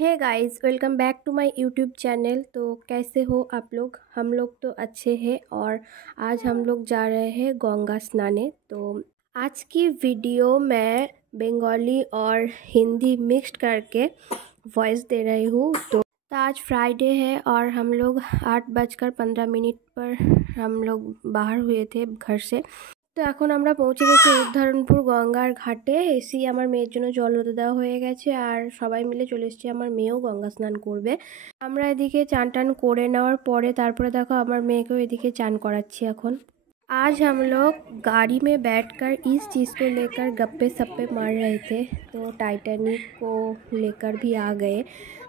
Hey guys, welcome back to my YouTube channel. तो कैसे हो आप लोग? हम लोग तो अच्छे हैं और आज हम लोग जा रहे हैं गंगा स्नाने। तो आज की वीडियो मैं बंगाली और हिंदी मिक्स्ड करके वॉइस दे रही हूँ। तो आज फ्राइडे है और हम लोग 8:15 पर हम लोग बाहर हुए थे घर से। তো এখন আমরা পৌঁছে গেছি উদ্ধারণপুর গঙ্গার ঘাটে। এসেই আমার মেয়ের জন্য জল রোদে দেওয়া হয়ে গেছে আর সবাই মিলে চলে এসেছি। আমার মেয়েও গঙ্গা স্নান করবে। আমরা এদিকে চান টান করে নেওয়ার পরে তারপরে দেখো আমার মেয়েকেও এদিকে চান করাচ্ছি এখন। आज हम लोग गाड़ी में बैठकर इस चीज़ को लेकर गप्पे सप्पे मार रहे थे। तो टाइटैनिक को लेकर भी आ गए।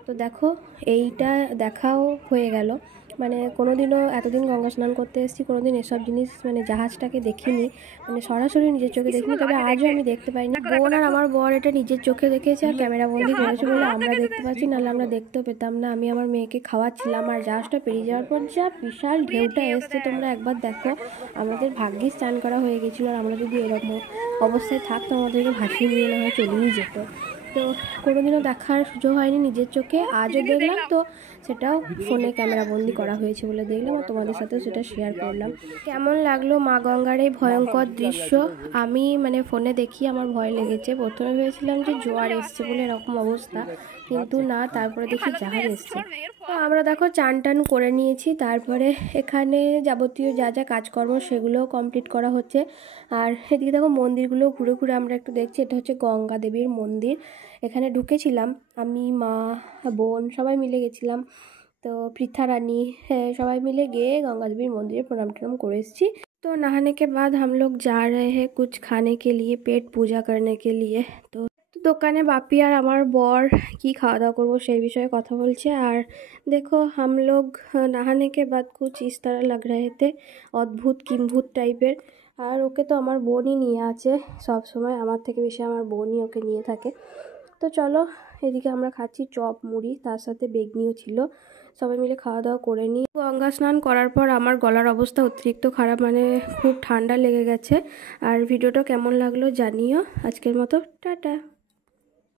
तो देखो এইটা দেখাও হয়ে গেল। মানে কোনোদিনও এতদিন গঙ্গা স্নান করতে এসেছি, কোনোদিন এসব জিনিস মানে জাহাজটাকে দেখিনি, মানে সরাসরি নিজের চোখে দেখিনি। তবে আজও আমি দেখতে পাইনি। বোন আর আমার বর এটা নিজের চোখে দেখেছে আর ক্যামেরা বন্দি করেছে বলে আমরা দেখতে পাচ্ছি, নাহলে আমরা দেখতেও পেতাম না। আমি আমার মেয়েকে খাওয়াচ্ছিলাম আর জাহাজটা পেরিয়ে যাওয়ার পর যা বিশাল ঢেউটা এসছে তোমরা একবার দেখো। আমাদের ভাগ্যিস স্নান করা হয়ে গেছিলো, আর আমরা যদি এরকম অবস্থায় থাকতো আমাদেরকে ভাসিয়ে নিয়ে না হয় চলেই যেত। তো কোনোদিনও দেখার সুযোগ হয়নি নিজের চোখে, আজও দেখলাম। তো সেটাও ফোনে ক্যামেরা বন্দি করা হয়েছে বলে দেখলাম আর তোমাদের সাথেও সেটা শেয়ার করলাম। কেমন লাগলো মা গঙ্গার এই ভয়ঙ্কর দৃশ্য? আমি মানে ফোনে দেখি আমার ভয় লেগেছে। প্রথমে ভেবেছিলাম যে জোয়ার এসছে বলে এরকম অবস্থা, কিন্তু না, তারপরে দেখি জাহাজ এসছে। তো আমরা দেখো চান টান করে নিয়েছি, তারপরে এখানে যাবতীয় যা যা কাজকর্ম সেগুলোও কমপ্লিট করা হচ্ছে। আর এদিকে দেখো মন্দিরগুলো ঘুরে ঘুরে আমরা একটু দেখছি। এটা হচ্ছে গঙ্গা দেবীর মন্দির। এখানে ঢুকেছিলাম আমি, মা, বোন সবাই মিলে গেছিলাম। तो पृथा रानी सबाई मिले गए गंगा देवी मंदिर प्रणाम टनाम कर एसेছি। तो नहाने के बाद हम लोग जा रहे हैं कुछ खाने के लिए, पेट पूजा करने के लिए। तो দোকানে বাপি আর আমার বর কি খাওয়া দাওয়া করবো সেই বিষয়ে কথা বলছে। আর দেখো हम लोग नहाने के बाद कुछ इस तरह लग रहे थे, অদ্ভুত কিম্ভূত টাইপের। আর ওকে তো আমার বোনই নিয়ে আছে সব সময়, আমার থেকে বেশি আমার বোনই ওকে নিয়ে থাকে। তো চলো এদিকে আমরা খাচ্ছি চপ মুড়ি, তার সাথে বেগনিও ছিল। সবাই মিলে খাওয়া দাওয়া করে নিই। গঙ্গা স্নান করার পর আমার গলার অবস্থা অতিরিক্ত খারাপ, মানে খুব ঠান্ডা লেগে গেছে। আর ভিডিওটা কেমন লাগলো জানিও। আজকের মতো টাটা।